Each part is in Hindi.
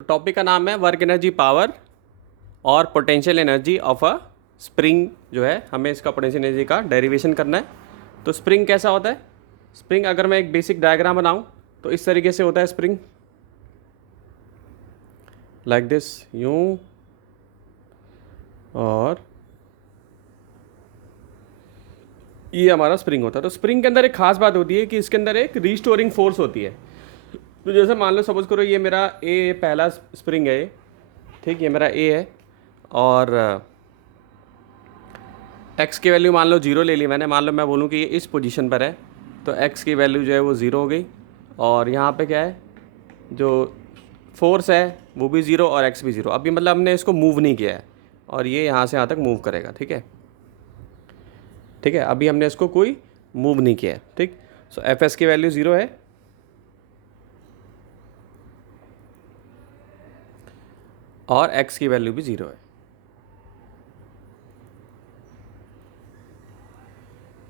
टॉपिक का नाम है वर्क एनर्जी पावर और potential energy of a spring. जो है हमें इसका पोटेंशियल एनर्जी का डेरिवेशन करना है। तो स्प्रिंग कैसा होता है? स्प्रिंग अगर मैं एक बेसिक डायग्राम बनाऊं तो इस तरीके से होता है स्प्रिंग, लाइक दिस, यूं और ये हमारा स्प्रिंग होता है। तो स्प्रिंग के अंदर एक खास बात होती है कि इसके अंदर एक रीस्टोरिंग फोर्स होती है। तो जैसे मान लो, सपोज करो ये मेरा ए पहला स्प्रिंग है, ठीक, ये मेरा ए है और एक्स की वैल्यू मान लो 0 ले ली मैंने। मान लो मैं बोलूँ कि ये इस पोजीशन पर है तो एक्स की वैल्यू जो है वो 0 हो गई और यहाँ पे क्या है, जो फोर्स है वो भी 0 और एक्स भी 0। अभी मतलब हमने इसको मूव नहीं किया है और ये यहाँ से यहाँ तक मूव करेगा, ठीक है, ठीक है। अभी हमने इसको कोई मूव नहीं किया है, ठीक। सो एफ एस की वैल्यू 0 है और एक्स की वैल्यू भी 0 है।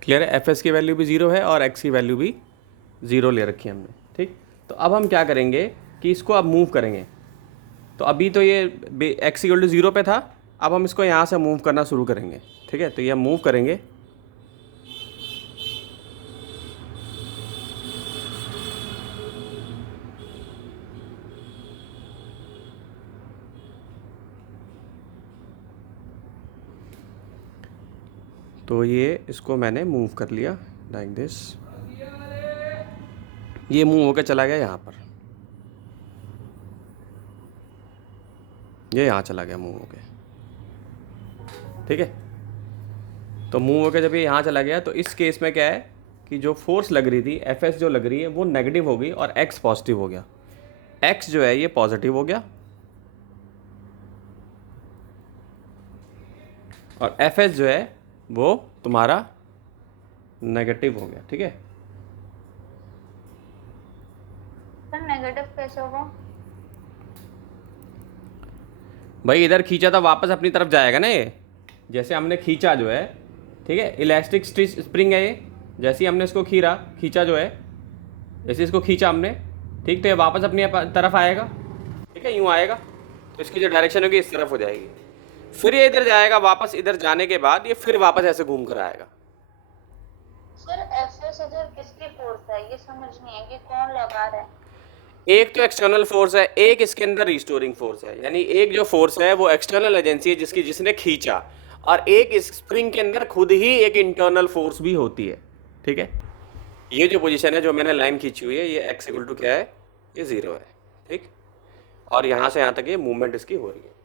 क्लियर है? एफ एस की वैल्यू भी 0 है और एक्स की वैल्यू भी 0 ले रखी है हमने, ठीक। तो अब हम क्या करेंगे कि इसको अब मूव करेंगे। तो अभी तो ये एक्स इक्वल टू 0 पे था, अब हम इसको यहाँ से मूव करना शुरू करेंगे, ठीक है। तो ये मूव करेंगे, तो ये इसको मैंने मूव कर लिया लाइक दिस। ये मूव होकर चला गया यहाँ पर, ये यहाँ चला गया मूव होके, ठीक है। तो मूव होकर जब ये यहाँ चला गया तो इस केस में क्या है कि जो फोर्स लग रही थी एफ एस जो लग रही है वो नेगेटिव हो गई और एक्स पॉजिटिव हो गया। एक्स जो है ये पॉजिटिव हो गया और एफ एस जो है वो तुम्हारा नेगेटिव हो गया, ठीक है। सर नेगेटिव कैसे होगा? भाई इधर खींचा था वापस अपनी तरफ जाएगा ना ये, जैसे हमने खींचा जो है, ठीक है। इलास्टिक स्प्रिंग है ये, जैसे ही हमने इसको खींचा जो है, जैसे इसको खींचा हमने, ठीक, तो ये वापस अपनी तरफ आएगा, ठीक है, यूँ आएगा। तो इसकी जो डायरेक्शन होगी इस तरफ हो जाएगी, फिर ये इधर जाएगा वापस। इधर जाने के बाद ये फिर वापस ऐसे घूम कर आएगा। सर एफएस इधर किसकी फोर्स है, ये समझ नहीं है कि कौन लगा रहा है। एक तो एक्सटर्नल फोर्स है, एक इसके अंदर रिस्टोरिंग फोर्स है। यानी एक जो फोर्स है वो एक्सटर्नल एजेंसी है जिसने खींचा, और एक इस स्प्रिंग के अंदर खुद ही एक इंटरनल फोर्स भी होती है, ठीक है। ये जो पोजीशन है जो मैंने लाइन खींची हुई है, ये एक्स इक्वल टू क्या है, ये 0 है, ठीक। और यहाँ से यहाँ तक ये मूवमेंट इसकी हो रही है।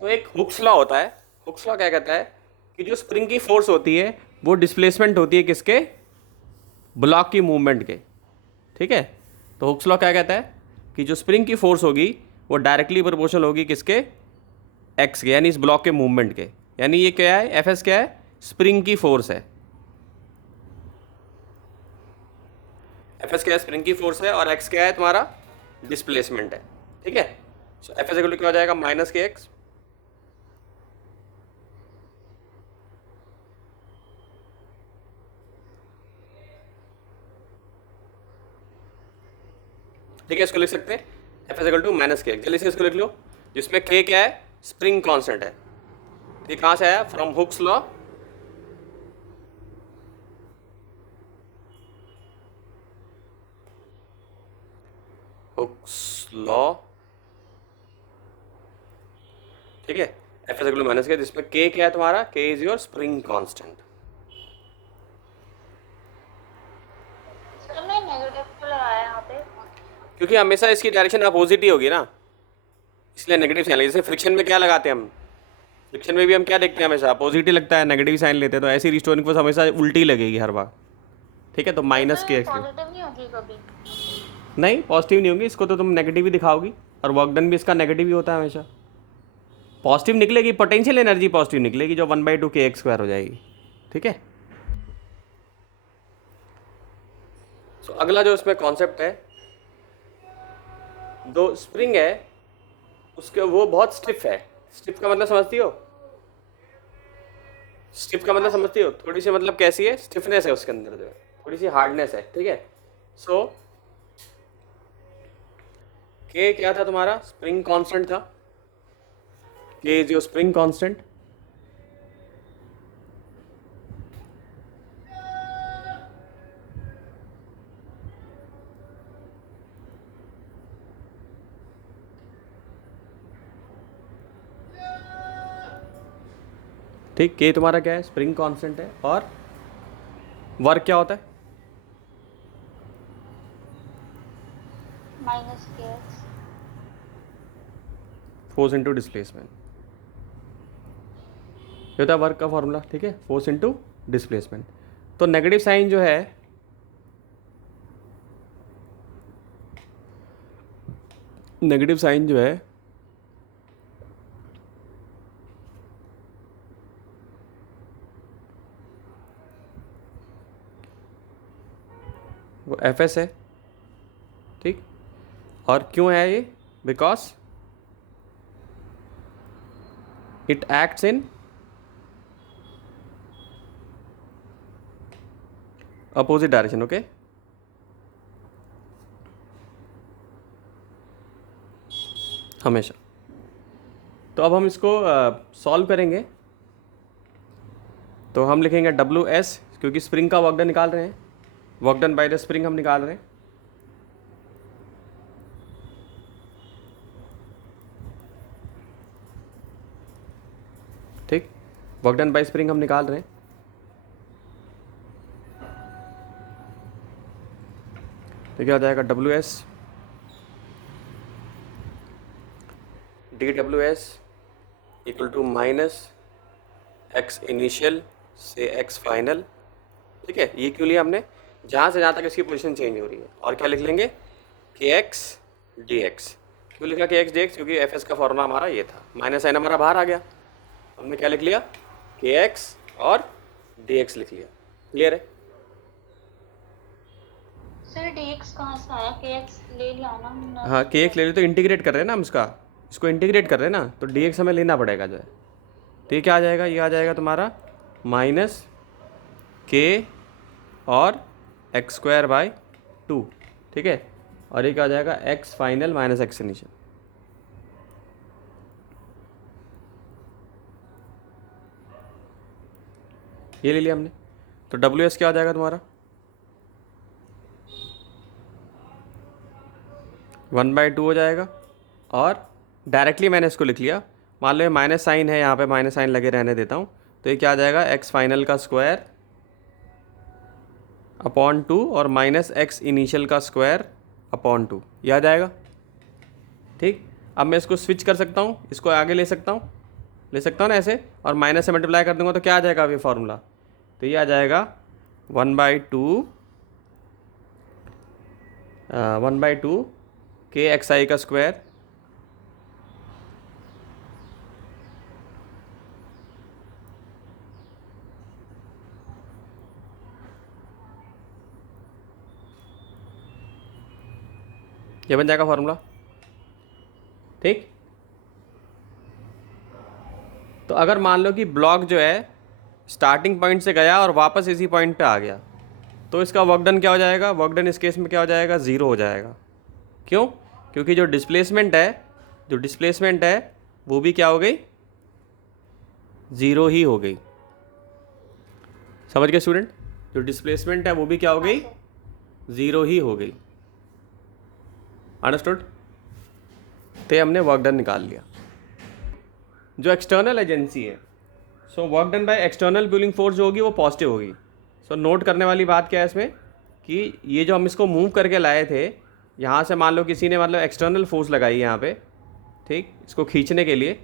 तो एक हुक्स लॉ होता है। हुक्स लॉ क्या कहता है कि जो स्प्रिंग की फोर्स होती है वो डिस्प्लेसमेंट होती है किसके, ब्लॉक की मूवमेंट के, ठीक है। तो हुक्स लॉ क्या कहता है कि जो स्प्रिंग की फोर्स होगी वो डायरेक्टली प्रोपोर्शनल होगी किसके, एक्स के, यानी इस ब्लॉक के मूवमेंट के। यानी ये क्या है, एफ एस क्या है, स्प्रिंग की फोर्स है। एफ एस क्या है, स्प्रिंग की फोर्स है, और एक्स क्या है तुम्हारा, डिस्प्लेसमेंट है, ठीक है। सो एफ एस इक्वल टू क्या हो जाएगा, माइनस के एक्स, ठीक है। इसको लिख सकते हैं F S equal to minus k x. जल्दी से इसको लिख लो, जिसमें के क्या है, स्प्रिंग कांस्टेंट है। ये कहाँ से आया, from Hooke's law. Hooke's law, ठीक है। F S equal to minus k, जिसमें के क्या है तुम्हारा, k is your spring constant. Sir मैं नेगेटिव क्यों लगाया यहाँ पे? क्योंकि हमेशा इसकी डायरेक्शन अपोजिट ही होगी ना, इसलिए नेगेटिव साइन। जैसे फ्रिक्शन में क्या लगाते हैं हम, फ्रिक्शन में भी हम क्या देखते हैं, हमेशा अपोजिट ही लगता है, नेगेटिव साइन लेते हैं। तो ऐसी रिस्टोरिंग फोर्स हमेशा उल्टी लगेगी हर बार, ठीक है। तो माइनस के एक्स, पॉजिटिव नहीं होगी कभी? नहीं पॉजिटिव नहीं होगी, इसको तो तुम नेगेटिव ही दिखाओगी, और वर्क डन भी इसका नेगेटिव ही होता है हमेशा। पॉजिटिव निकलेगी, पोटेंशियल एनर्जी पॉजिटिव निकलेगी, जो 1/2 के एक्स स्क्वायर हो जाएगी, ठीक है। सो अगला जो इसमें कॉन्सेप्ट है, दो स्प्रिंग है उसके, वो बहुत स्टिफ है। स्टिफ का मतलब समझती हो, स्टिफ का मतलब समझती हो, थोड़ी सी मतलब कैसी है, स्टिफनेस है उसके अंदर, जो है थोड़ी सी हार्डनेस है, ठीक है। सो के क्या था तुम्हारा, स्प्रिंग कांस्टेंट था, के इज योर स्प्रिंग कांस्टेंट, ठीक, के तुम्हारा क्या है, स्प्रिंग कांस्टेंट है, और वर्क क्या होता है, minus k x. Force into displacement, ये होता है वर्क का फॉर्मूला, ठीक है, फोर्स इनटू डिस्प्लेसमेंट। तो नेगेटिव साइन जो है, नेगेटिव साइन जो है वो एफ एस है, ठीक, और क्यों है ये, because it acts in opposite direction, okay. हमेशा। तो अब हम इसको सॉल्व करेंगे, तो हम लिखेंगे डब्ल्यू एस, क्योंकि स्प्रिंग का वर्क डन निकाल रहे हैं, work done by the spring हम निकाल रहे हैं, ठीक, वर्क डन बाय स्प्रिंग हम निकाल रहे हैं। तो क्या हो जाएगा, W S D W S equal to minus x initial से एक्स फाइनल, ठीक है। ये क्यों लिया हमने, जहाँ से जहाँ तक इसकी पोजीशन चेंज हो रही है, और क्या लिख लेंगे, के एक्स डी एक्स। क्यों लिखा के एक्स डी एक्स, क्योंकि एफ एस का फॉर्मूला हमारा ये था, माइनस साइन हमारा बाहर आ गया, हमने क्या लिख लिया, के एक्स और डी एक्स लिख लिया, क्लियर है। सर dx कहाँ से आया, kx ले लिया ना। हाँ, के एक्स ले लो, तो इंटीग्रेट कर रहे हैं ना हम इसको इंटीग्रेट कर रहे हैं ना, तो डी एक्स हमें लेना पड़ेगा जो है, तो ये क्या आ जाएगा, ये आ जाएगा तुम्हारा माइनस के और एक्स स्क्वायर बाई 2, ठीक है, और ये क्या आ जाएगा, x final minus x initial. ये ले लिया हमने, तो डब्ल्यू एस क्या हो जाएगा तुम्हारा, 1/2 हो जाएगा, और डायरेक्टली मैंने इसको लिख लिया, मान लो ये माइनस साइन है, यहाँ पे माइनस साइन लगे रहने देता हूँ, तो ये क्या आ जाएगा, एक्स फाइनल का स्क्वायर अपॉन 2 और माइनस एक्स इनिशियल का स्क्वायर अपॉन 2, ये आ जाएगा, ठीक। अब मैं इसको स्विच कर सकता हूँ, इसको आगे ले सकता हूँ ना ऐसे, और माइनस से मल्टीप्लाई कर दूंगा तो क्या आ जाएगा अभी फार्मूला, तो ये आ जाएगा 1/2 के एक्स आई का स्क्वायर ये बन जाएगा फार्मूला, ठीक। तो अगर मान लो कि ब्लॉक जो है स्टार्टिंग पॉइंट से गया और वापस इसी पॉइंट पे आ गया, तो इसका वर्क डन क्या हो जाएगा, वर्क डन इस केस में क्या हो जाएगा, ज़ीरो हो जाएगा। क्यों, क्योंकि जो डिस्प्लेसमेंट है वो भी क्या हो गई, ज़ीरो ही हो गई। समझ गए स्टूडेंट, जो डिस्प्लेसमेंट है वो भी क्या हो गई, ज़ीरो ही हो गई। अंडरस्टूड, तो हमने वर्क डन निकाल लिया। जो एक्सटर्नल एजेंसी है, so work done by external pulling force जो होगी वो पॉजिटिव होगी। सो नोट करने वाली बात क्या है इसमें, कि ये जो हम इसको मूव करके लाए थे, यहाँ से मान लो किसी ने मतलब एक्सटर्नल फोर्स लगाई है यहाँ पे, ठीक, इसको खींचने के लिए,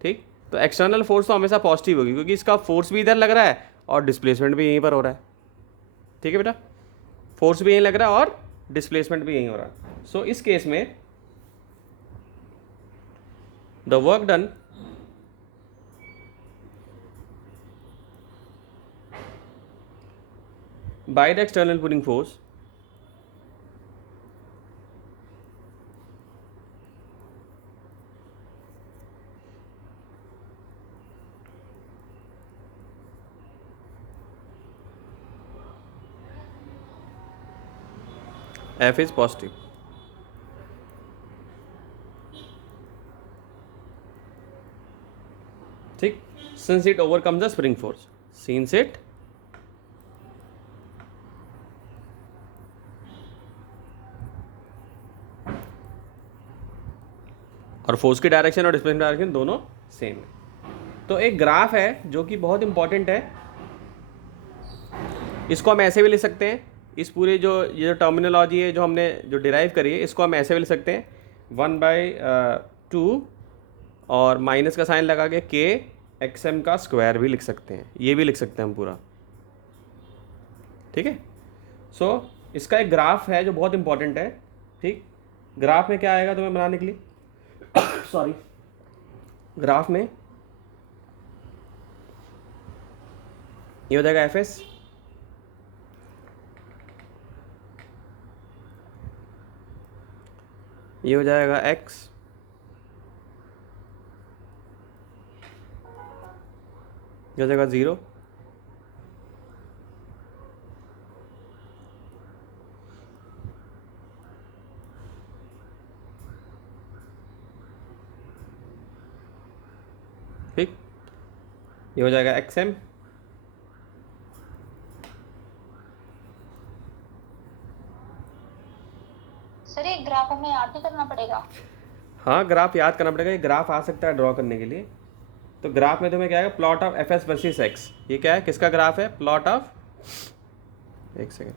ठीक, तो एक्सटर्नल फोर्स तो हमेशा पॉजिटिव होगी, क्योंकि इसका फोर्स भी इधर लग रहा है और डिस्प्लेसमेंट भी यहीं पर हो रहा है, ठीक है बेटा, फोर्स भी यहीं लग रहा है और डिस्प्लेसमेंट भी यहीं हो रहा है। सो इस केस में the work done by the external pulling force F is positive. ठीक, since it overcomes the spring force, since it और फोर्स की डायरेक्शन और डिस्प्लेसमेंट डायरेक्शन दोनों सेम है। तो एक ग्राफ है जो कि बहुत इंपॉर्टेंट है, इसको हम ऐसे भी लिख सकते हैं, इस पूरे जो ये जो टर्मिनोलॉजी है जो हमने जो डिराइव करी है इसको हम ऐसे भी लिख सकते हैं 1/2 और माइनस का साइन लगा के के एक्सएम का स्क्वायर भी लिख सकते हैं, ये भी लिख सकते हैं हम पूरा। ठीक है, सो इसका एक ग्राफ है जो बहुत इंपॉर्टेंट है। ठीक, ग्राफ में क्या आएगा तुम्हें बनाने के लिए सॉरी, ग्राफ में ये हो जाएगा एफ एस, ये हो जाएगा x, ये हो जाएगा 0, ठीक, ये हो जाएगा xm, सर ये ग्राफ हमें याद नहीं करना पड़ेगा? हाँ ग्राफ याद करना पड़ेगा, ये ग्राफ आ सकता है ड्रॉ करने के लिए। तो ग्राफ में तुम्हें क्या है, plot of F S versus x, ये क्या है, किसका ग्राफ है, प्लॉट ऑफ, एक सेकेंड,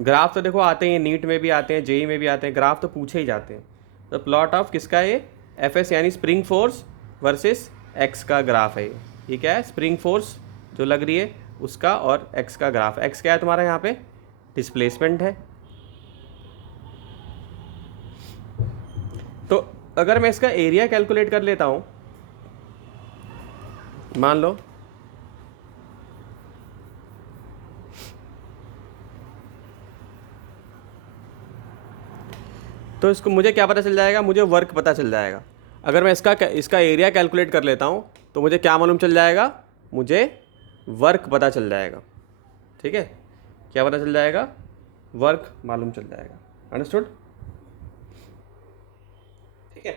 ग्राफ तो देखो आते हैं, नीट में भी आते हैं, जेई में भी आते हैं, ग्राफ तो पूछे ही जाते हैं। तो प्लॉट ऑफ किसका है, ये एफ एस यानी स्प्रिंग फोर्स वर्सेस एक्स का ग्राफ है ये क्या है, स्प्रिंग फोर्स जो लग रही है उसका और एक्स का ग्राफ। एक्स क्या है तुम्हारा यहाँ पे, डिस्प्लेसमेंट है। तो अगर मैं इसका एरिया कैलकुलेट कर लेता हूँ, मान लो तो इसको मुझे क्या पता चल जाएगा, मुझे वर्क पता चल जाएगा। अगर मैं इसका एरिया कैलकुलेट कर लेता हूँ तो मुझे क्या मालूम चल जाएगा, मुझे वर्क पता चल जाएगा। ठीक है, क्या पता चल जाएगा, वर्क मालूम चल जाएगा। अंडरस्टूड? ठीक है,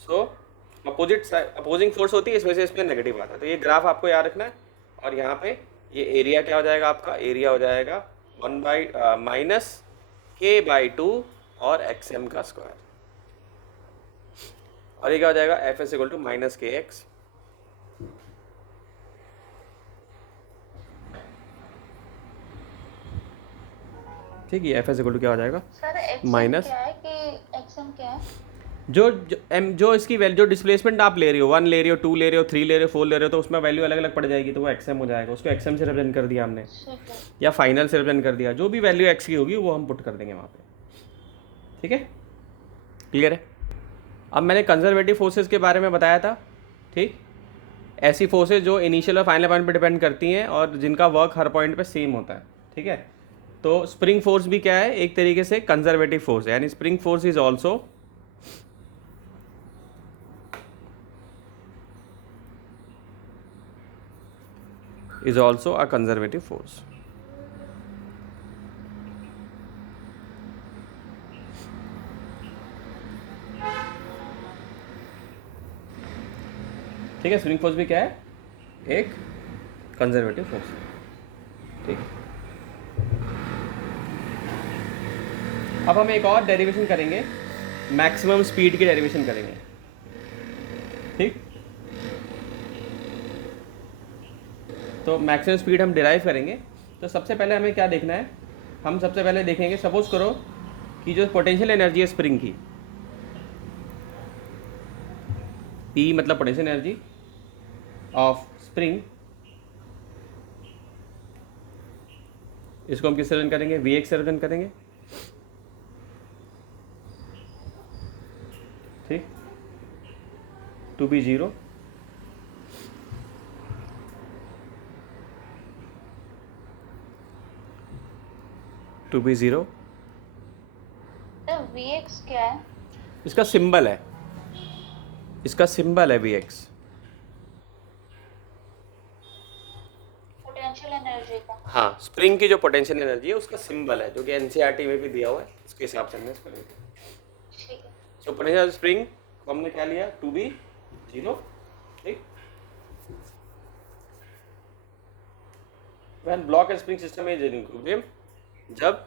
सो अपोजिंग फोर्स होती है, इसमें से इसमें नेगेटिव आता है। तो ये ग्राफ आपको याद रखना है। और यहाँ पे ये एरिया क्या हो जाएगा, आपका एरिया हो जाएगा 1 - k/2 और xm का स्क्वायर। और ये क्या हो जाएगा, F S equal to -kx। ठीक है, एफ एस इक्वल टू क्या हो जाएगा, सर एक्सएम माइनस क्या है कि एक्सएम क्या है? जो इसकी वैल्यू, जो डिस्प्लेसमेंट आप ले रही हो, 1 ले रही हो, 2 ले रहे हो, 3 ले रहे हो, 4 ले रहे हो, तो उसमें वैल्यू अलग अलग पड़ जाएगी, तो वो एक्सएम हो जाएगा। उसको एक्सएम से रिप्रेजेंट कर दिया हमने, ठीक है। या फाइनल से रिप्रेजेंट कर दिया, जो भी वैल्यू एक्स की होगी वो हम पुट कर देंगे वहाँ पे। ठीक है, क्लियर है? अब मैंने कंजर्वेटिव फोर्सेस के बारे में बताया था। ठीक, ऐसी फोर्सेस जो इनिशियल और फाइनल पॉइंट पे डिपेंड करती हैं और जिनका वर्क हर पॉइंट पे सेम होता है। ठीक है, तो स्प्रिंग फोर्स भी क्या है, एक तरीके से कंजर्वेटिव फोर्स है, यानी spring force is also a conservative force। ठीक है, स्प्रिंग फोर्स भी क्या है, एक कंजर्वेटिव फोर्स है। ठीक, अब हम एक और डेरिवेशन करेंगे, मैक्सिमम स्पीड की डेरिवेशन करेंगे। ठीक, तो मैक्सिमम स्पीड हम डिराइव करेंगे। तो सबसे पहले हमें क्या देखना है, हम सबसे पहले देखेंगे, सपोज करो कि जो पोटेंशियल एनर्जी है स्प्रिंग की, P मतलब पोटेंशियल एनर्जी ऑफ स्प्रिंग, इसको हम किससे रिप्रेजेंट करेंगे, Vx से रिप्रेजेंट करेंगे। ठीक, टू बी 0, टू बी 0, तो Vx क्या है? इसका सिंबल है, इसका सिंबल है Vx, पोटेंशियल एनर्जी का। हाँ, स्प्रिंग की जो पोटेंशियल एनर्जी है उसका सिंबल है, जो कि एनसीईआरटी में भी दिया हुआ है, उसके हिसाब से हमने इसको लिखा है। ठीक है। So potential spring तो हमने क्या लिया, टू बी 0, ठीक। When block and spring system is in equilibrium, जब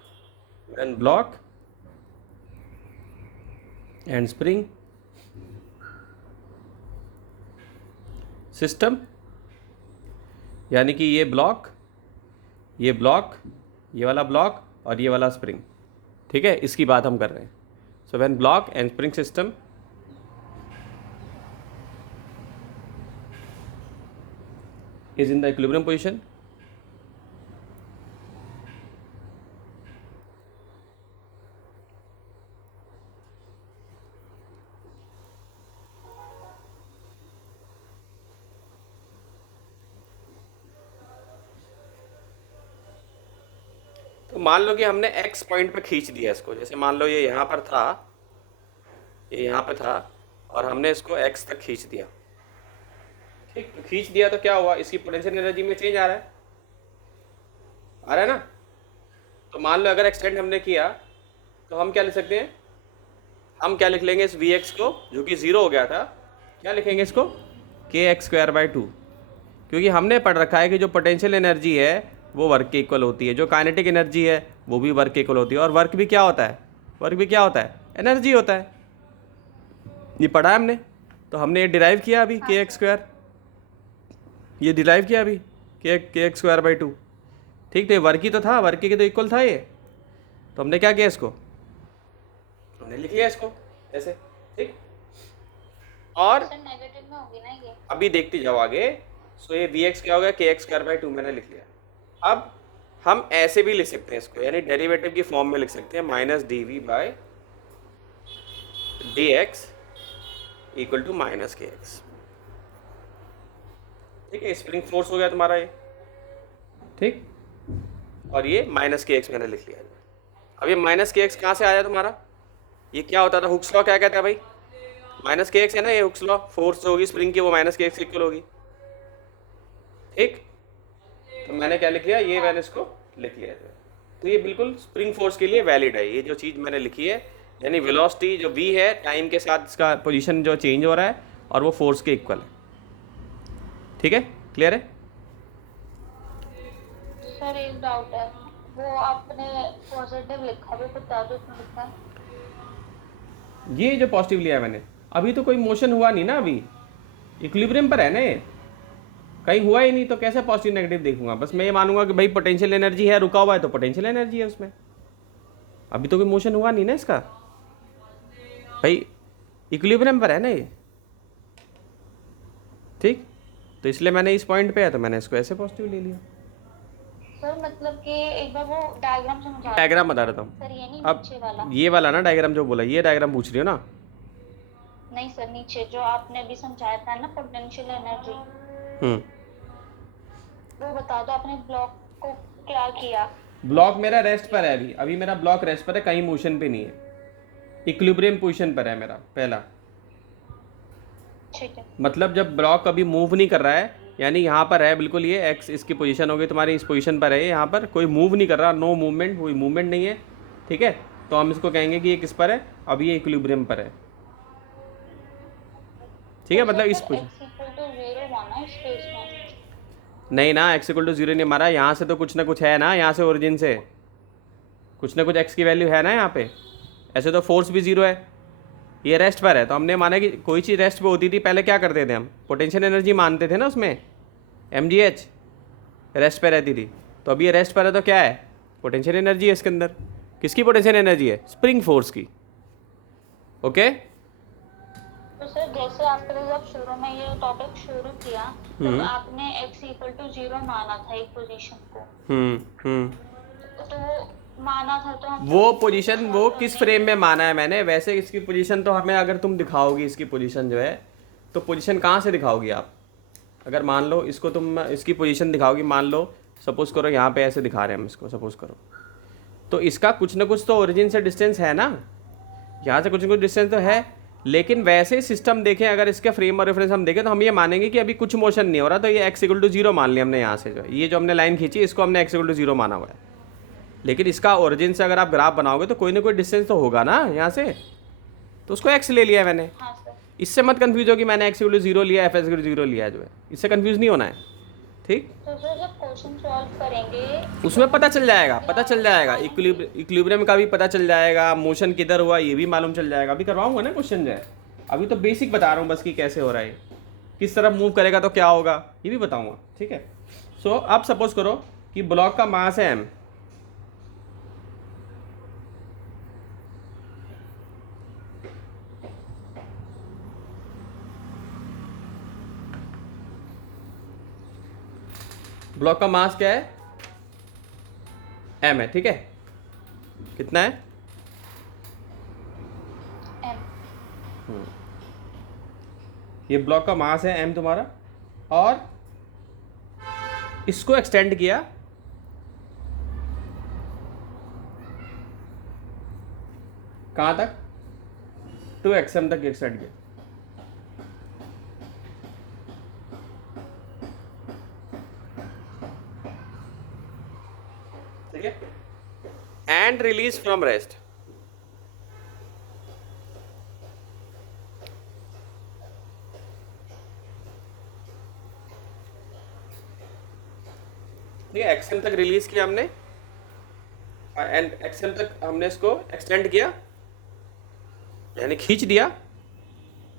when block and spring system, यानी कि ये ब्लॉक, ये वाला ब्लॉक और ये वाला स्प्रिंग, ठीक है, इसकी बात हम कर रहे हैं। So when block and spring system is in the equilibrium position, तो मान लो कि हमने x पॉइंट पे खींच दिया इसको, जैसे मान लो ये यहाँ पर था, ये यहाँ पे था और हमने इसको x तक खींच दिया, ठीक। तो खींच दिया तो क्या हुआ, इसकी पोटेंशियल एनर्जी में चेंज आ रहा है ना। तो मान लो अगर एक्सटेंड हमने किया तो हम क्या लिख सकते हैं, हम क्या लिख लेंगे इस Vx को, जो कि 0 हो गया था, क्या लिखेंगे इसको, kx²/2, क्योंकि हमने पढ़ रखा है कि जो पोटेंशियल एनर्जी है वो वर्क के इक्वल होती है, जो काइनेटिक एनर्जी है वो भी वर्क के इक्वल होती है, और वर्क भी क्या होता है, एनर्जी होता है। ये पढ़ा है हमने, तो हमने ये डिराइव किया अभी kx², ये डिराइव किया अभी kx²/2, ठीक। तो ये वर्क ही तो था, वर्क के तो इक्वल था ये, तो हमने क्या किया, इसको हमने लिख लिया इसको ऐसे, ठीक। और नेगेटिव में होगी ना ये, अभी देखते जाओ आगे। सो ये Vx क्या हो गया, kx²/2 मैंने लिख लिया। अब हम ऐसे भी लिख सकते हैं इसको, यानी डेरिवेटिव की फॉर्म में लिख सकते हैं, -dv/dx = -kx, ठीक है। स्प्रिंग फोर्स हो गया तुम्हारा ये, ठीक। और ये -kx मैंने लिख लिया। अब ये -kx कहाँ से आया तुम्हारा, ये क्या होता था, हुक्स लॉ क्या कहता है भाई, -kx है ना, ये हुक्स लॉ, फोर्स होगी स्प्रिंग की वो -kx इक्वल होगी, ठीक। तो मैंने क्या लिख लिया, ये मैंने इसको लिख लिया। तो ये बिल्कुल स्प्रिंग फोर्स के लिए वैलिड है, ये जो चीज़ मैंने लिखी है, यानी वेलोसिटी जो v है टाइम के साथ इसका पोजीशन जो चेंज हो रहा है और वो फोर्स के इक्वल है, ठीक है, क्लियर है। सर एक डाउट है, वो आपने पॉजिटिव लिखा, वो बता दो क्यों लिखा है। ये जो पॉजिटिव लिया है मैंने, अभी तो कोई मोशन हुआ नहीं ना, अभी इक्विलिब्रियम पर है ना, ये कहीं हुआ ही नहीं, तो कैसे पॉजिटिव नेगेटिव देखूंगा। बस मैं ये मानूंगा कि भाई पोटेंशियल एनर्जी है, रुका हुआ है तो पोटेंशियल एनर्जी है उसमें, अभी तो कोई मोशन हुआ नहीं ना इसका, भाई इक्विलिब्रियम पर है ना ये, ठीक। तो इसलिए मैंने इस पॉइंट पे है तो मैंने इसको ऐसे पॉजिटिव ले लिया। सर मतलब कि एक बार वो डायग्राम समझा, डायग्राम बता रहा हूँ सर ये नहीं, अब, नीचे वाला, ये वाला ना डायग्राम जो बोला, ये डायग्राम पूछ रही हो ना। नहीं सर नीचे जो आपने अभी समझाया था ना पोटेंशियल एनर्जी, वो बता दो, आपने ब्लॉक को क्या किया। ब्लॉक मेरा रेस्ट पर है, अभी मेरा ब्लॉक रेस्ट पर है, कहीं मोशन पे नहीं है, इक्विलिब्रियम पोजीशन पर है मेरा पहला, ठीक है। मतलब जब ब्लॉक अभी मूव नहीं कर रहा है, यानी यहाँ पर है बिल्कुल, ये एक्स इसकी पोजीशन होगी तुम्हारी, इस पोजीशन पर है, यहाँ पर कोई मूव नहीं कर रहा, नो मूवमेंट, कोई मूवमेंट नहीं है, ठीक है। तो हम इसको कहेंगे कि ये किस पर है, अभी ये इक्विलिब्रियम पर है, ठीक है। मतलब इस पोजीशन नहीं ना, x = 0 नहीं हमारा, यहाँ से तो कुछ ना कुछ है ना, यहाँ से ओरिजिन से कुछ ना कुछ x की वैल्यू है ना यहाँ पे, ऐसे तो फोर्स भी 0 है, ये रेस्ट पर है। तो हमने माना कि कोई चीज़ रेस्ट पे होती थी, पहले क्या करते थे हम, पोटेंशियल एनर्जी मानते थे ना उसमें, mgh रेस्ट पे रहती थी। तो अभी ये रेस्ट पर है तो क्या है, पोटेंशियल एनर्जी है इसके अंदर, किसकी पोटेंशियल एनर्जी है, स्प्रिंग फोर्स की, ओके। तो सर जैसे आपने जब शुरू में ये टॉपिक शुरू किया तो आपने x = 0 माना था एक पोजीशन को, तो वो माना था, तो हम वो पोजीशन वो किस फ्रेम में माना है मैंने, वैसे इसकी पोजीशन तो हमें, अगर तुम दिखाओगी इसकी पोजीशन जो है, तो पोजीशन कहाँ से दिखाओगी आप, अगर मान लो इसको तुम इसकी पोजीशन दिखाओगी, मान लो सपोज करो यहाँ पे ऐसे दिखा रहे हैं हम इसको, सपोज करो, तो इसका कुछ ना कुछ तो ओरिजिन से डिस्टेंस है ना, यहाँ से कुछ ना कुछ डिस्टेंस तो है, लेकिन वैसे सिस्टम देखें, अगर इसका फ्रेम और रेफरेंस हम देखें तो हम ये मानेंगे कि अभी कुछ मोशन नहीं हो रहा, तो ये x = 0 मान लिया हमने, यहाँ से जो ये जो हमने लाइन खींची इसको हमने x = 0 माना हुआ है। लेकिन इसका ओरिजिन से अगर आप ग्राफ बनाओगे तो कोई ना कोई डिस्टेंस तो होगा ना यहाँ से, तो उसको x ले लिया है मैंने, हाँ सर, इससे मत कंफ्यूज हो कि मैंने एक्स इक्वल टू 0 लिया, एफ एक्स इक्वल टू 0 लिया है, जो है इससे कंफ्यूज नहीं होना है, ठीक। तो सर जब क्वेश्चन सॉल्व करेंगे उसमें पता चल जाएगा, पता चल जाएगा, इक्विलिब्रियम का भी पता चल जाएगा, मोशन किधर हुआ ये भी मालूम चल जाएगा। अभी करवाऊंगा ना क्वेश्चन जो है, अभी तो बेसिक बता रहा हूँ बस कि कैसे हो रहा है, किस तरफ मूव करेगा तो क्या होगा ये भी बताऊंगा, ठीक है। सो अब सपोज करो कि ब्लॉक का मास है m, ब्लॉक का मास क्या है, m है, ठीक है। कितना है, m ये ब्लॉक का मास है m तुम्हारा, और इसको एक्सटेंड किया कहां तक, 2xm तक एक्सटेंड किया, ठीक है। एंड रिलीज फ्रॉम रेस्ट, ठीक है। एक्सएम तक रिलीज किया हमने, एंड एक्सएम तक हमने इसको एक्सटेंड किया, यानी खींच दिया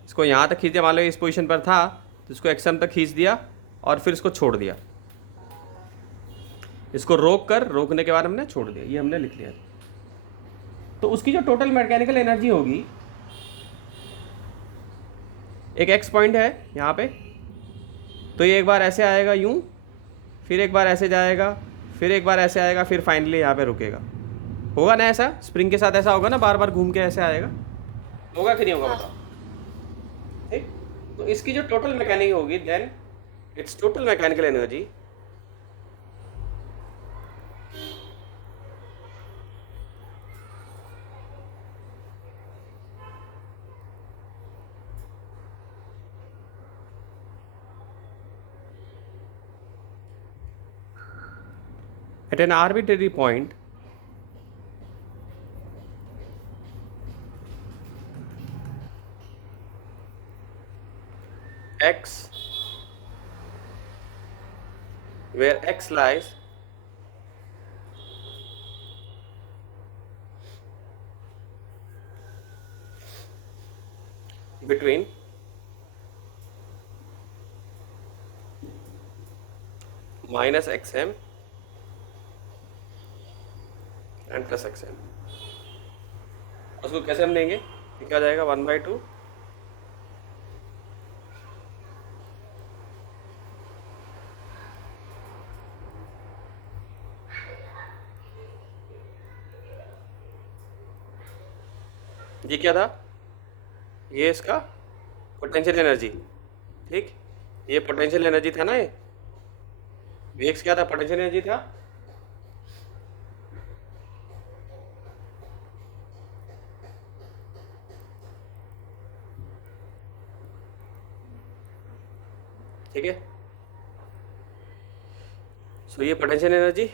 इसको, यहाँ तक खींच दिया। मान लो इस पोजीशन पर था तो इसको एक्सएम तक खींच दिया और फिर इसको छोड़ दिया, इसको रोकने के बाद हमने छोड़ दिया, ये हमने लिख लिया। तो उसकी जो टोटल मैकेनिकल एनर्जी होगी, एक एक्स पॉइंट है यहाँ पे, तो ये एक बार ऐसे आएगा यूं, फिर एक बार ऐसे जाएगा, फिर एक बार ऐसे आएगा, फिर फाइनली यहाँ पे रुकेगा। होगा ना ऐसा, स्प्रिंग के साथ ऐसा होगा ना, बार बार घूम के ऐसे आएगा, होगा कि नहीं होगा बताओ, ठीक। तो इसकी जो टोटल मैकेनिक होगी, then it's total mechanical energy at an arbitrary point x, where x lies between minus xm and plus XM. उसको कैसे हम लेंगे, ये क्या जाएगा 1/2 ये क्या था, ये इसका पोटेंशियल एनर्जी, ठीक। ये पोटेंशियल एनर्जी था ना, ये Vx क्या था, पोटेंशियल एनर्जी था, ठीक है। सो ये पोटेंशियल एनर्जी,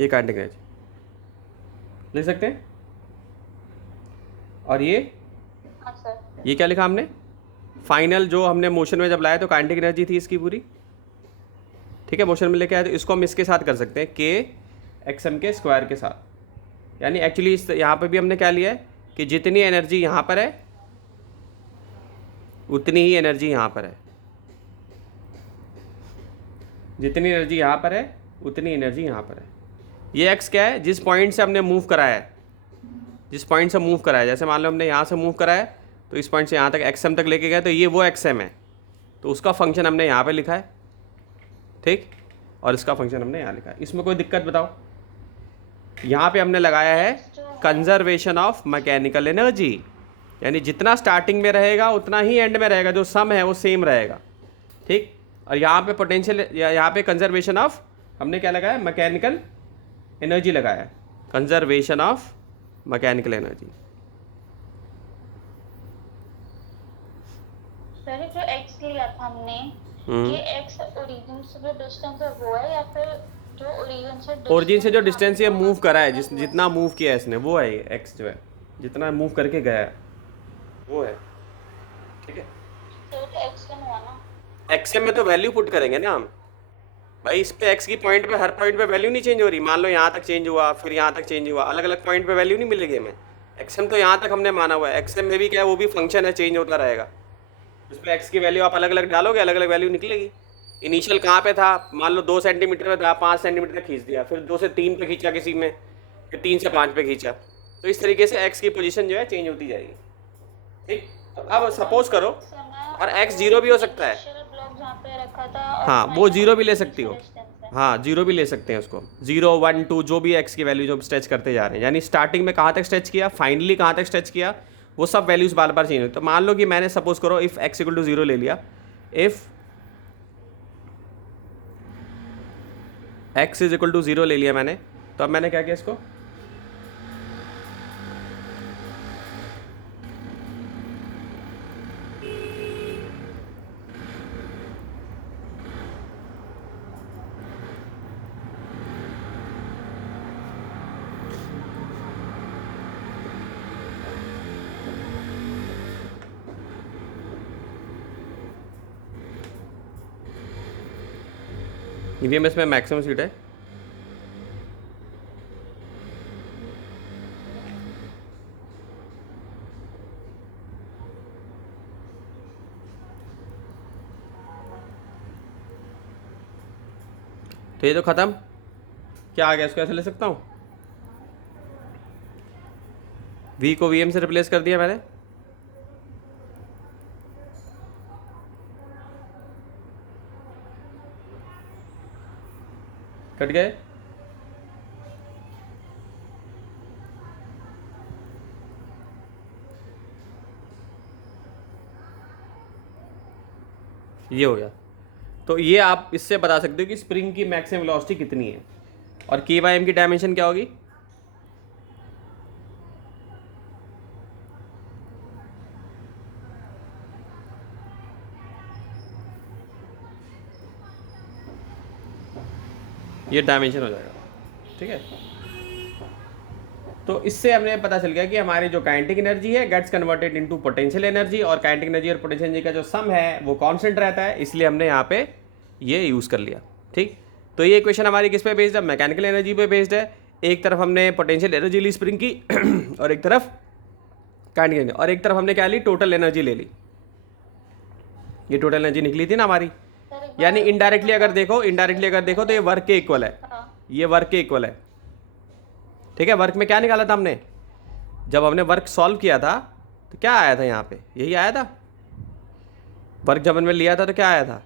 ये काइनेटिक एनर्जी लिख सकते हैं। और ये हाँ सर, ये क्या लिखा हमने, फाइनल जो हमने मोशन में जब लाया तो काइनेटिक एनर्जी थी इसकी पूरी, ठीक है। मोशन में लेके आए तो इसको हम इसके साथ कर सकते हैं, के एक्सएम के स्क्वायर के साथ। यानी एक्चुअली इस यहाँ पे भी हमने क्या लिया है कि जितनी एनर्जी यहाँ पर है उतनी ही एनर्जी यहाँ पर है, जितनी एनर्जी यहाँ पर है उतनी एनर्जी यहाँ पर है। ये एक्स क्या है, जिस पॉइंट से हमने मूव कराया है, जिस पॉइंट से मूव कराया, जैसे मान लो हमने यहाँ से मूव कराया तो इस पॉइंट से यहाँ तक एक्सएम तक लेके गए, तो ये वो एक्सएम है, तो उसका फंक्शन हमने यहाँ पे लिखा है, ठीक। और इसका फंक्शन हमने यहाँ लिखा है। इसमें कोई दिक्कत बताओ, यहाँ पे हमने लगाया है कंजर्वेशन ऑफ मैकेनिकल एनर्जी, यानी जितना स्टार्टिंग में रहेगा उतना ही एंड में रहेगा, जो सम है वो सेम रहेगा, ठीक। और यहाँ पे पोटेंशियल, यहाँ पे कंजर्वेशन ऑफ हमने क्या लगाया, मैकेनिकल एनर्जी लगाया है, conservation of mechanical energy. Sir जो x लिया था हमने, ये x ओरिजिन से जो डिस्टेंस है वो है, या फिर जो ओरिजिन से जो डिस्टेंस ये मूव करा है, जितना मूव किया है इसने, वो है ये x जो है, जितना मूव करके गया है वो है, ठीक है। तो एक्सएम हुआ ना, एक्सएम में तो वैल्यू पुट करेंगे ना हम भाई, इस पे एक्स की पॉइंट पे हर पॉइंट पे वैल्यू नहीं चेंज हो रही। मान लो यहाँ तक चेंज हुआ, फिर यहाँ तक चेंज हुआ, अलग अलग पॉइंट पे वैल्यू नहीं मिलेगी हमें। एक्सएम तो यहाँ तक हमने माना हुआ है, एक्सएम में भी क्या है, वो भी फंक्शन है, चेंज होता रहेगा। उस पर एक्स की वैल्यू आप अलग अलग डालोगे, अलग अलग वैल्यू निकलेगी। इनिशियल कहाँ पे था, मान लो 2 सेंटीमीटर पे था, 5 सेंटीमीटर तक खींच दिया, फिर 2 से 3 पे खींचा किसी में, फिर 3 से 5 पे खींचा, तो इस तरीके से एक्स की पोजीशन जो है चेंज होती जाएगी, ठीक। तो अब सपोज करो, और एक्स जीरो भी हो सकता है, ब्लॉक जहाँ पे रखा था, हाँ वो जीरो भी ले सकती हो, हाँ जीरो भी ले सकते हैं उसको, 0 1 2 जो भी एक्स की वैल्यू जो स्ट्रेच करते जा रहे हैं, यानी स्टार्टिंग में कहाँ तक स्ट्रेच किया, फाइनली कहाँ तक स्ट्रेच किया, वो सब वैल्यूज बार बार चेंज होती। तो मान लो कि मैंने सपोज करो इफ एक्स इक्वल टू 0 ले लिया, if x is equal to 0 ले लिया मैंने, तो अब मैंने क्या किया इसको, ईवीएमएस में मैक्सिमम सीट है, तो ये तो खत्म, क्या आ गया, इसको ऐसे ले सकता हूँ, वी को वीएम से रिप्लेस कर दिया मैंने, कट गए, ये हो गया। तो ये आप इससे बता सकते हो कि स्प्रिंग की मैक्सिमम वेलोसिटी कितनी है, और के बाय एम की डायमेंशन क्या होगी, ये डायमेंशन हो जाएगा, ठीक है। तो इससे हमने पता चल गया कि हमारी जो काइनेटिक एनर्जी है gets converted into potential energy, और काइनेटिक एनर्जी और पोटेंशियल एनर्जी का जो सम है वो कांस्टेंट रहता है, इसलिए हमने यहाँ पे ये यूज़ कर लिया, ठीक। तो ये इक्वेशन हमारी किस पे बेस्ड है, मैकेनिकल एनर्जी पे बेस्ड है। एक तरफ हमने पोटेंशियल एनर्जी ली स्प्रिंग की और एक तरफ काइनेटिक एनर्जी, और एक तरफ हमने क्या ली, टोटल एनर्जी ले ली। ये टोटल एनर्जी निकली थी ना हमारी, यानी इनडायरेक्टली अगर देखो तो ये वर्क के इक्वल है, ये वर्क के इक्वल है, ठीक है। वर्क में क्या निकाला था हमने, जब हमने वर्क सॉल्व किया था तो क्या आया था, यहाँ पे यही आया था, वर्क जब हमने लिया था तो क्या आया था,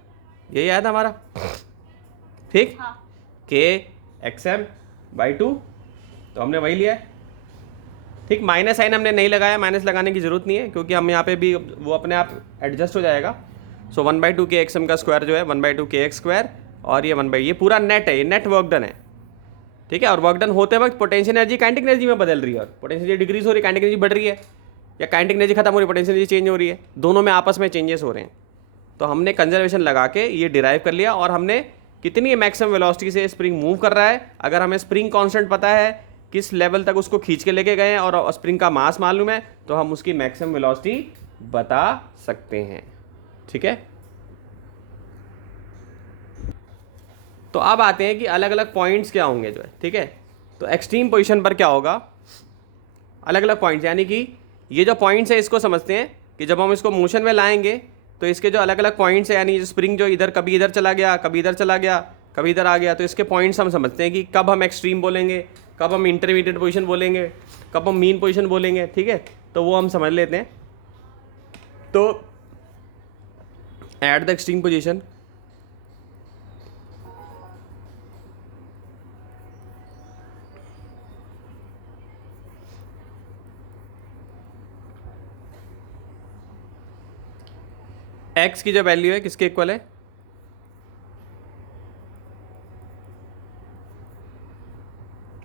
यही आया था हमारा, ठीक। के एक्स एम बाई 2, तो हमने वही लिया है, ठीक। माइनस साइन हमने नहीं लगाया, माइनस लगाने की जरूरत नहीं है, क्योंकि हम यहाँ पे भी वो अपने आप एडजस्ट हो जाएगा। सो 1/2 के एक्स एम का स्क्वायर जो है 1/2 के एक्स स्क्वायर, और ये 1/, ये पूरा नेट है, ये नेट वर्क डन है, ठीक है। और वर्क डन होते वक्त पोटेंशियल एनर्जी काइनेटिक एनर्जी में बदल रही है, और पोटेंशियल एनर्जी डिक्रीज हो रही है, काइनेटिक एनर्जी बढ़ रही है, या काइनेटिक एनर्जी खत्म हो रही है, पोटेंशियल एनर्जी चेंज हो रही है, दोनों में आपस में चेंजेस हो रहे हैं। तो हमने कंजर्वेशन लगा के ये डिराइव कर लिया, और हमने कितनी मैक्सिमम वेलोसिटी से स्प्रिंग मूव कर रहा है, अगर हमें स्प्रिंग कांस्टेंट पता है, किस लेवल तक उसको खींच के लेके गए हैं, और स्प्रिंग का मास मालूम है, तो हम उसकी मैक्सिमम वेलोसिटी बता सकते हैं, ठीक है। तो अब आते हैं कि अलग अलग पॉइंट्स क्या होंगे जो है, ठीक है। तो एक्सट्रीम पोजीशन पर क्या होगा, अलग अलग पॉइंट्स, यानी कि ये जो पॉइंट्स है इसको समझते हैं कि जब हम इसको मोशन में लाएंगे तो इसके जो अलग अलग पॉइंट्स है, यानी जो स्प्रिंग जो इधर कभी इधर चला गया, कभी इधर चला गया, कभी इधर आ गया, तो इसके पॉइंट्स हम समझते हैं कि कब हम एक्सट्रीम बोलेंगे, कब हम इंटरमीडिएट पोजीशन बोलेंगे, कब हम मीन पोजीशन बोलेंगे, ठीक है। तो वो हम समझ लेते हैं। तो at the extreme position x की जो वैल्यू है किसके इक्वल है,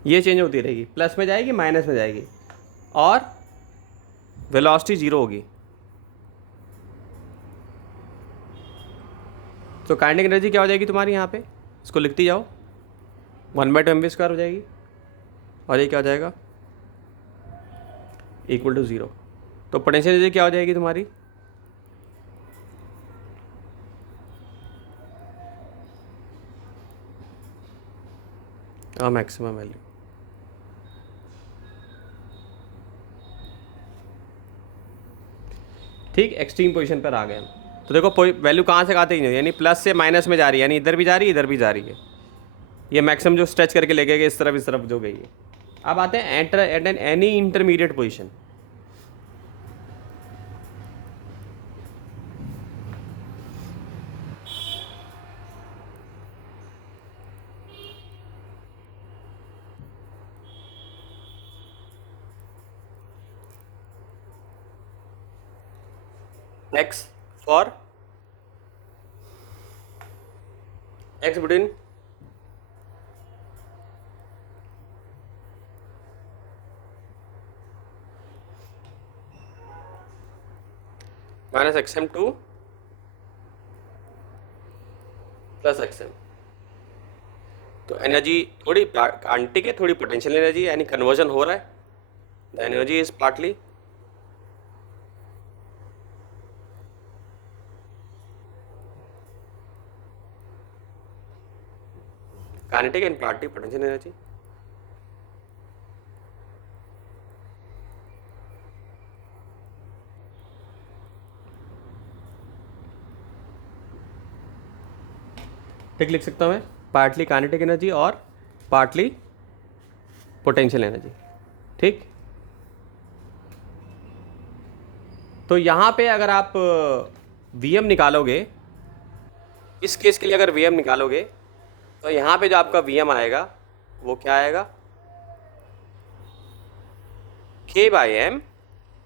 ये चेंज होती रहेगी, प्लस में जाएगी माइनस में जाएगी, और वेलोसिटी 0 होगी। तो काइनेटिक एनर्जी क्या हो जाएगी तुम्हारी, यहाँ पे इसको लिखती जाओ, 1/2 mv² हो जाएगी, और ये क्या हो जाएगा, इक्वल टू 0। तो पोटेंशियल एनर्जी क्या हो जाएगी तुम्हारी? Maximum value. ठीक, एक्सट्रीम पोजीशन पर आ गए हम। तो देखो वैल्यू कहाँ से कहाँ तक नहीं, यानी प्लस से माइनस में जा रही है, यानी इधर भी जा रही है इधर भी जा रही है। ये मैक्सिमम जो स्ट्रेच करके ले गए इस तरफ जो गई है। अब आते हैं at an any intermediate position. x for x between minus xm to plus xm। तो एनर्जी थोड़ी काइनेटिक है, थोड़ी पोटेंशियल एनर्जी, यानी कन्वर्जन हो रहा है। The energy is partly kinetic and partly potential energy। ठीक लिख सकता हूँ मैं, पार्टली काइनेटिक एनर्जी और पार्टली पोटेंशियल एनर्जी। ठीक, तो यहाँ पे अगर आप Vm निकालोगे, इस केस के लिए अगर Vm निकालोगे तो यहाँ पे जो आपका Vm आएगा वो क्या आएगा? K/m,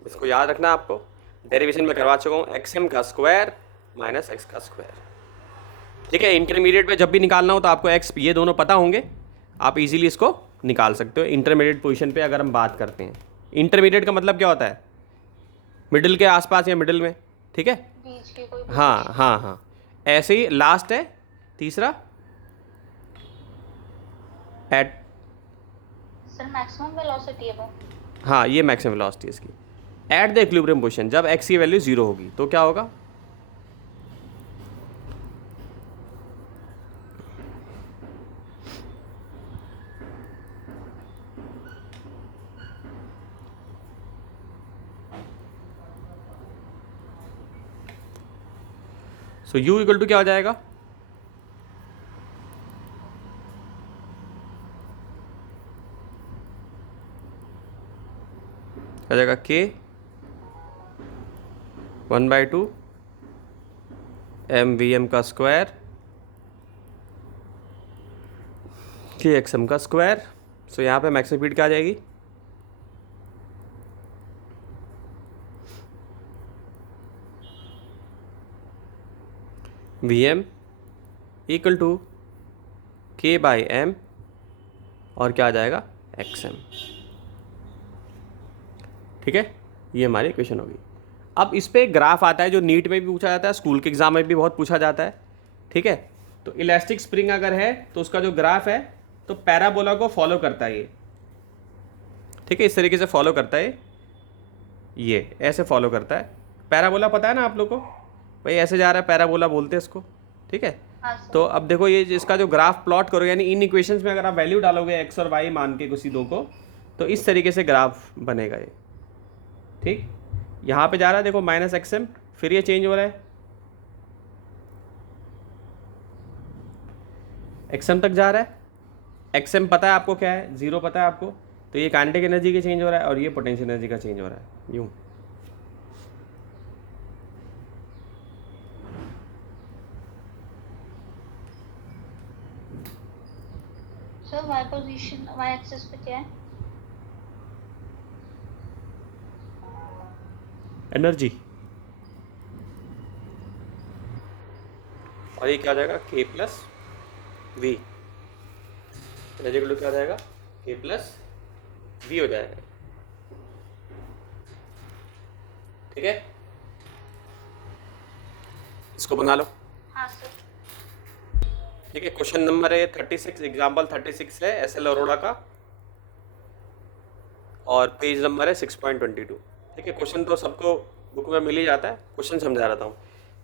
इसको याद रखना आपको, डेरिवेशन में करवा चुका हूँ, xm का स्क्वायर माइनस x का स्क्वायर। ठीक है, इंटरमीडिएट में जब भी निकालना हो तो आपको x ये दोनों पता होंगे, आप इजीली इसको निकाल सकते हो। इंटरमीडिएट पोजीशन पे अगर हम बात करते हैं, इंटरमीडिएट का मतलब क्या होता है? मिडिल के आसपास या मिडिल में। ठीक है, बीच की कोई हाँ हाँ हाँ, ऐसे ही लास्ट है तीसरा एट, सर मैक्सिमम वेलोसिटी है वो। हाँ ये मैक्सिमम वेलोसिटी इसकी एट द इक्विलिब्रियम पोजीशन। जब x की वैल्यू 0 होगी तो क्या होगा? सो u इक्वल टू क्या हो जाएगा? आ जाएगा k 1/2 mvm का स्क्वायर k xm का स्क्वायर। सो यहाँ पे मैक्सिमम स्पीड क्या आ जाएगी? vm इक्वल टू k/m और क्या आ जाएगा? xm। ठीक है, ये हमारी इक्वेशन होगी। अब इस पे ग्राफ आता है जो नीट में भी पूछा जाता है, स्कूल के एग्जाम में भी बहुत पूछा जाता है। ठीक है, तो इलास्टिक स्प्रिंग अगर है तो उसका जो ग्राफ है तो पैराबोला को फॉलो करता है ये। ठीक है, इस तरीके से फॉलो करता है, ये ऐसे फॉलो करता है। पैराबोला पता है ना आप लोग को, भाई ऐसे जा रहा है पैराबोला बोलते हैं इसको। ठीक है, हाँ सर। तो अब देखो ये इसका जो ग्राफ प्लॉट करोगे, यानी इन इक्वेशंस में अगर आप वैल्यू डालोगे x और y मान के किसी दो को, तो इस तरीके से ग्राफ बनेगा ये। ठीक, यहाँ पे जा रहा है देखो माइनस xm, फिर ये चेंज हो रहा है xm तक जा रहा है। xm पता है आपको क्या है? 0 पता है आपको, तो ये काइनेटिक एनर्जी का चेंज हो रहा है और ये पोटेंशियल एनर्जी का चेंज हो रहा है, यूँ। Sir y position y axis पे क्या है? एनर्जी, और ये क्या आ जाएगा? k plus we. एनर्जी का क्या आ जाएगा? k प्लस वी हो जाएगा। ठीक है, इसको बना लो। हाँ सर। ठीक है, क्वेश्चन नंबर है 36, एग्जाम्पल 36 है एस एल अरोड़ा का। और पेज नंबर है 6.22। ठीक है, क्वेश्चन तो सबको बुक में मिल ही जाता है, क्वेश्चन समझा रहा हूँ।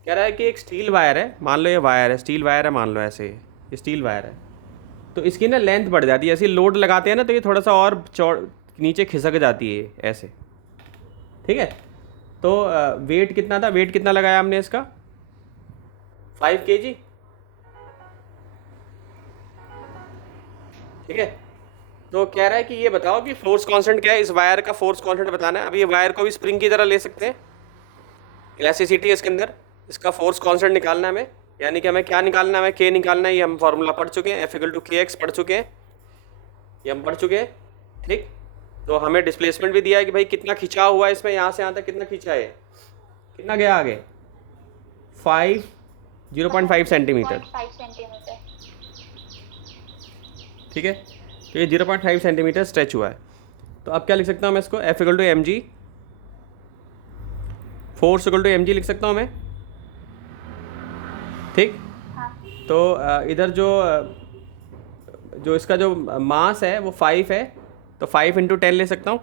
कह रहा है कि एक स्टील वायर है, मान लो ये वायर है, स्टील वायर है, मान लो ऐसे ये स्टील वायर है, तो इसकी ना लेंथ बढ़ जाती है, ऐसे लोड लगाते हैं ना तो ये थोड़ा सा और चौड़ नीचे खिसक जाती है ऐसे। ठीक है, तो वेट कितना था, वेट कितना लगाया हमने इसका 5 kg। ठीक है, तो कह रहा है कि ये बताओ कि फोर्स कांस्टेंट क्या है, इस वायर का फोर्स कांस्टेंट बताना है। अब ये वायर को भी स्प्रिंग की तरह ले सकते हैं, इलास्टिसिटी है इसके अंदर, इसका फोर्स कांस्टेंट निकालना है हमें, यानी कि हमें क्या निकालना है, हमें के निकालना है। ये हम फॉर्मूला पढ़ चुके हैं, F=kx पढ़ चुके हैं, ये हम पढ़ चुके हैं। ठीक, तो हमें डिस्प्लेसमेंट भी दिया है कि भाई कितना खिंचा हुआ है इसमें, यहाँ से यहाँ तक कितना खिंचा है, कितना गया आगे 0.5 सेंटीमीटर। 5 सेंटीमीटर। ठीक है, तो ये 0.5 सेंटीमीटर स्ट्रेच हुआ है। तो अब क्या लिख सकता हूँ मैं इसको, F=mg, फोर्स =mg लिख सकता हूँ मैं। ठीक, हाँ तो इधर जो इसका जो मास है वो 5 है, तो 5 × 10 ले सकता हूँ।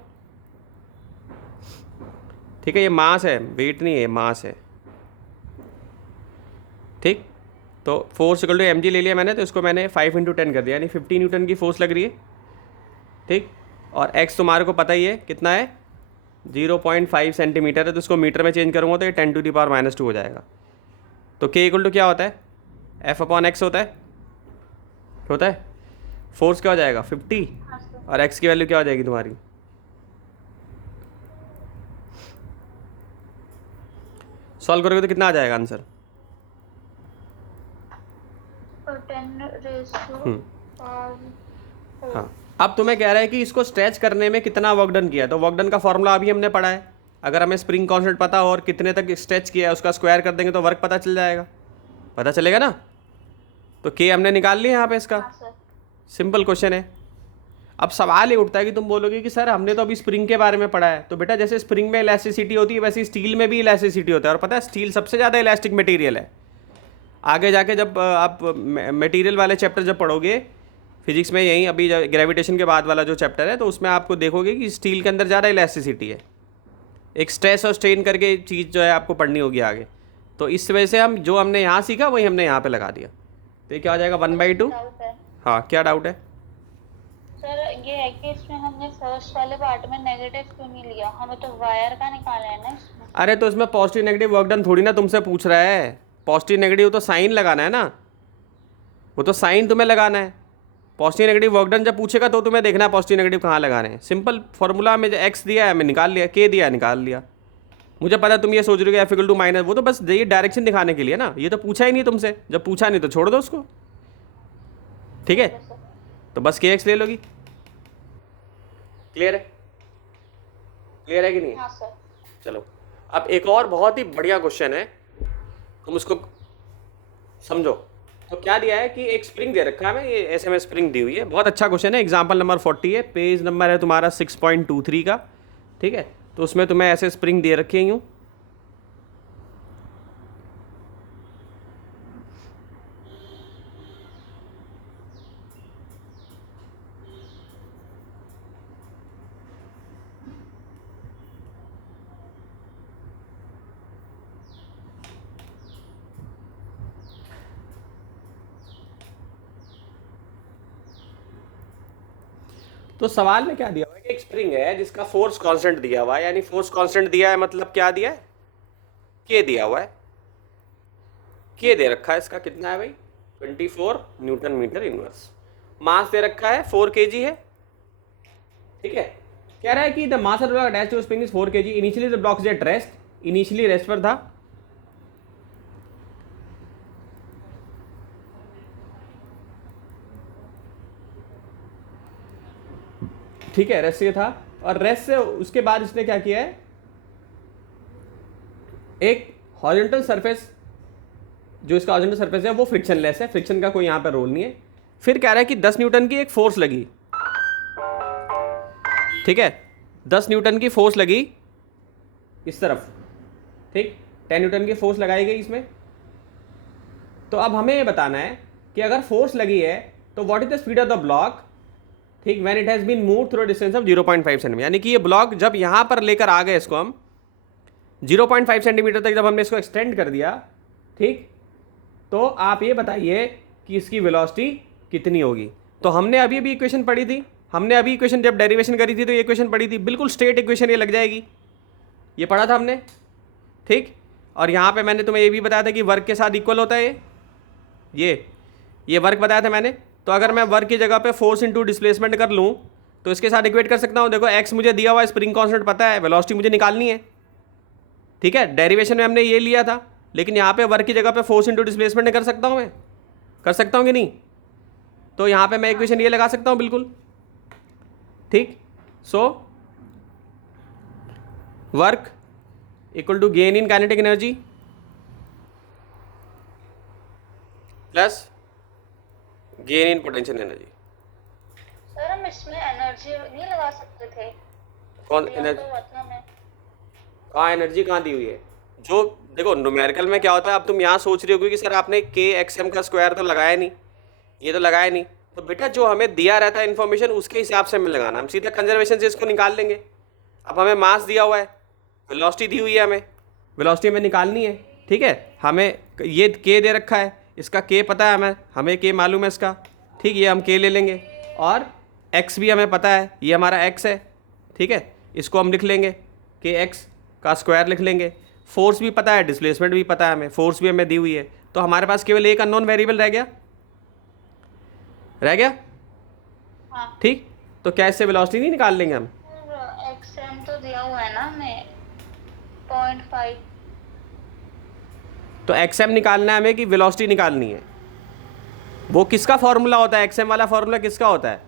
ठीक है, ये मास है, वेट नहीं है, मास है। ठीक, तो फोर्स =mg ले लिया मैंने, तो इसको मैंने 5 × 10 कर दिया, यानी 50 न्यूटन की फोर्स लग रही है। ठीक, और x तुम्हारे को पता ही है कितना है, 0.5 सेंटीमीटर है, तो इसको मीटर में चेंज करूँगा तो ये 10⁻⁻² हो जाएगा। तो k = क्या होता है, F/x होता है। फोर्स क्या हो जाएगा 50, हाँ सर। और x की वैल्यू क्या हो जाएगी तुम्हारी, सॉल्व करोगे तो कितना आ जाएगा आंसर। 10⁻⁴ हाँ, अब तुम्हें कह रहा है कि इसको स्ट्रेच करने में कितना वर्क डन किया, तो वर्क डन का फॉर्मूला अभी हमने पढ़ा है। अगर हमें स्प्रिंग कांस्टेंट पता हो और कितने तक स्ट्रेच किया है उसका स्क्वायर कर देंगे तो वर्क पता चल जाएगा, पता चलेगा ना। तो के हमने निकाल लिया यहाँ पे इसका, हाँ सर। सिंपल क्वेश्चन है। अब सवाल ये उठता है कि तुम बोलोगे कि सर हमने तो अभी स्प्रिंग के बारे में पढ़ा है, तो बेटा जैसे स्प्रिंग में इलास्टिसिटी होती है वैसे स्टील में भी इलास्टिसिटी होता है, और पता है स्टील सबसे ज़्यादा इलास्टिक मटेरियल है। आगे जाके जब आप मटेरियल वाले चैप्टर जब पढ़ोगे फिजिक्स में, यहीं अभी ग्रेविटेशन के बाद वाला जो चैप्टर है, तो उसमें आपको देखोगे कि स्टील के अंदर ज़्यादा इलास्टिसिटी है। एक स्ट्रेस और स्ट्रेन करके चीज़ जो है आपको पढ़नी होगी आगे, तो इस वजह से हम जो हमने यहाँ सीखा वही हमने यहाँ पे लगा दिया। तो ये क्या हो जाएगा 1/2। डाउट है हाँ, क्या डाउट है सर, ये है कि इसमें हमने फर्स्ट वाले पार्ट में नेगेटिव क्यों नहीं लिया, हमें तो वायर का निकाला है ना इसमें। अरे तो इसमें पॉजिटिव नेगेटिव वर्क डन थोड़ी ना तुमसे पूछ रहा है, पॉजिटिव नेगेटिव तो साइन लगाना है ना, वो तो साइन तुम्हें लगाना है। पॉजिटिव नेगेटिव वर्क डन जब पूछेगा तो तुम्हें देखना है पॉजिटिव नेगेटिव कहाँ लगाने हैं। सिंपल फॉर्मूला में जो एक्स दिया है मैं निकाल लिया, के दिया निकाल लिया। मुझे पता तुम ये सोच रहे हो कि F=-, वो तो बस ये डायरेक्शन दिखाने के लिए ना, ये तो पूछा ही नहीं तुमसे, जब पूछा नहीं तो छोड़ दो उसको। ठीक है, तो बस के एक्स ले लोगी। क्लियर है, क्लियर है कि नहीं। हाँ सर। चलो, अब एक और बहुत ही बढ़िया क्वेश्चन है, तुम उसको समझो। तो क्या दिया है कि एक स्प्रिंग दे रखा है हमें, ये ऐसे में स्प्रिंग दी हुई है, बहुत अच्छा क्वेश्चन है। एग्जांपल नंबर 40 है, पेज नंबर है तुम्हारा 6.23 का। ठीक है, तो उसमें तुम्हें ऐसे स्प्रिंग दे रखी है यूँ, तो सवाल में क्या दिया हुआ है कि एक स्प्रिंग है जिसका फोर्स कांस्टेंट दिया हुआ है, यानी फोर्स कांस्टेंट दिया है मतलब क्या दिया है, के दिया हुआ है, के दे रखा है। इसका कितना है भाई 24 न्यूटन मीटर इनवर्स। मास दे रखा है 4 kg है। ठीक है, कह रहा है कि the mass of the block attached to spring is 4 kg। Initially the block is at rest, initially rest पर था। ठीक है, रेस्ट से था, और रेस्ट से उसके बाद इसने क्या किया है, एक हॉरिजॉन्टल सरफेस, जो इसका हॉरिजॉन्टल सरफेस है वो फ्रिक्शनलेस है, फ्रिक्शन का कोई यहाँ पर रोल नहीं है। फिर कह रहा है कि 10 न्यूटन की एक फोर्स लगी। ठीक है, 10 न्यूटन की फोर्स लगी इस तरफ। ठीक, 10 न्यूटन की फोर्स लगाई गई इसमें। तो अब हमें ये बताना है कि अगर फोर्स लगी है तो what is the speed of the block. ठीक, when it has been move through distance of 0.5 centimetre, यानी कि ये ब्लॉक जब यहाँ पर लेकर आ गए इसको हम 0.5 सेंटीमीटर तक जब हमने इसको एक्सटेंड कर दिया, ठीक, तो आप ये बताइए कि इसकी वेलोसिटी कितनी होगी। तो हमने अभी अभी इक्वेशन पढ़ी थी, हमने अभी इक्वेशन जब डेरिवेशन करी थी तो ये इक्वेशन पढ़ी थी, बिल्कुल स्ट्रेट इक्वेशन ये लग जाएगी, ये पढ़ा था हमने, ठीक। और यहाँ पे मैंने तुम्हें ये भी बताया था कि वर्क के साथ इक्वल होता है ये वर्क बताया था मैंने। तो अगर मैं वर्क की जगह पे फोर्स इंटू डिस्प्लेसमेंट कर लूँ तो इसके साथ इक्वेट कर सकता हूँ। देखो एक्स मुझे दिया हुआ है, स्प्रिंग कांस्टेंट पता है, वेलोसिटी मुझे निकालनी है, ठीक है। डेरिवेशन में हमने ये लिया था, लेकिन यहाँ पे वर्क की जगह पे फोर्स इंटू डिस्प्लेसमेंट कर सकता हूँ, मैं कर सकता हूँ कि नहीं। तो यहाँ पे मैं इक्वेशन ये लगा सकता हूँ बिल्कुल, ठीक। So work equal to gain in kinetic energy plus gain in potential energy. Sir हम इसमें एनर्जी नहीं लगा सकते थे? कौन एनर्जी? कहाँ एनर्जी कहाँ दी हुई है? जो देखो न्यूमेरिकल में क्या होता है, अब तुम यहाँ सोच रहे हो कि सर आपने के एक्स एम का स्क्वायर तो लगाया नहीं, ये तो लगाया नहीं, तो बेटा जो हमें दिया रहता है इन्फॉर्मेशन उसके हिसाब से हमें लगाना, हम सीधा कंजर्वेशन से इसको निकाल लेंगे। अब हमें मास दिया हुआ है, वेलोसिटी दी हुई है, हमें वेलोसिटी हमें निकालनी है, ठीक है। हमें ये के दे रखा है, इसका के पता है हमें के मालूम है इसका, ठीक, ये हम के ले लेंगे। और एक्स भी हमें पता है, ये हमारा एक्स है, ठीक है, इसको हम लिख लेंगे के एक्स का स्क्वायर लिख लेंगे। फोर्स भी पता है, डिस्प्लेसमेंट भी पता है हमें, फोर्स भी हमें दी हुई है। तो हमारे पास केवल एक अननोन वेरिएबल रह गया, हाँ। ठीक। तो क्या इससे वेलोसिटी नहीं निकाल लेंगे हम? एक्सएम तो दिया हुआ है ना हमें 0.5। तो एक्सएम निकालना है हमें कि वेलोसिटी निकालनी है? वो किसका फॉर्मूला होता है? एक्सएम वाला फॉर्मूला किसका होता है?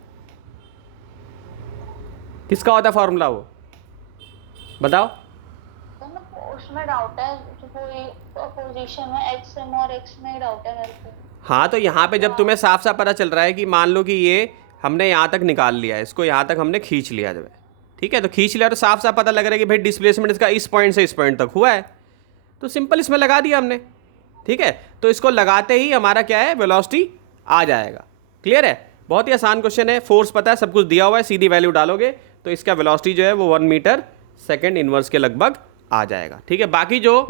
किसका होता है फॉर्मूला, वो बताओ। तो उसमें डाउट है, पोजीशन में एक्सएम और एक्स में डाउट है मेरे को। हाँ, तो यहाँ पे जब तुम्हें साफ साफ पता चल रहा है कि मान लो कि ये हमने यहाँ तक निकाल लिया है, इसको यहाँ तक हमने खींच लिया जब, ठीक है, तो खींच लिया तो साफ साफ पता लग रहा है कि भाई डिस्प्लेसमेंट इसका इस पॉइंट से इस पॉइंट तक हुआ है, तो सिंपल इसमें लगा दिया हमने, ठीक है। तो इसको लगाते ही हमारा क्या है, वेलोसिटी आ जाएगा। क्लियर है? बहुत ही आसान क्वेश्चन है, फोर्स पता है, सब कुछ दिया हुआ है, सीधी वैल्यू डालोगे तो इसका वेलोसिटी जो है वो 1 मीटर सेकेंड इनवर्स के लगभग आ जाएगा, ठीक है। बाकी जो